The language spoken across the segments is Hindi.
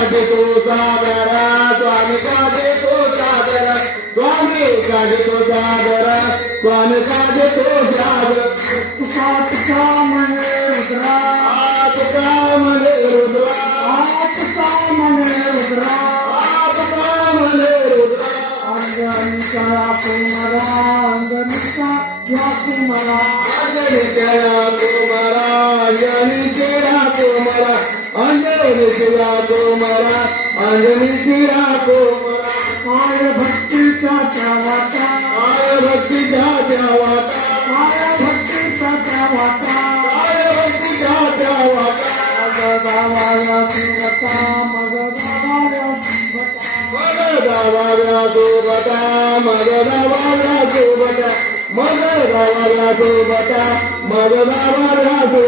గడితో సాగర స్వామి కాజతో సాగర స్వామి కాజతో సాగర స్వామి కాజతో సాగర సాత్ కామన రుద్రా సాత్ కామన రుద్రా సాత్ కామన రుద్రా సాత్ కామన రుద్రా అంగనికా కుమరా అంగనికా యా కుమరా అంగనికా कोमला आय निशिरा कोमला आय भक्ति का चावाता आय भक्ति का चावाता आय भक्ति का चावाता आय भक्ति का चावाता। मगदावाया सुरता मगदावाया सुरता मगदावाया सुरता मगदावाया सुरता मगदावाया सुरता मगदावाया सुरता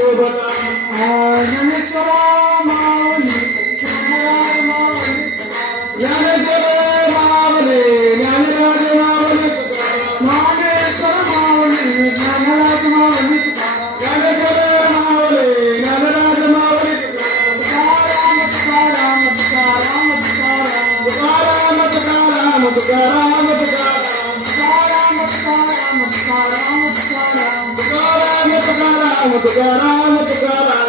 తుకారామ తుకారామ తుకారామ తుకారామ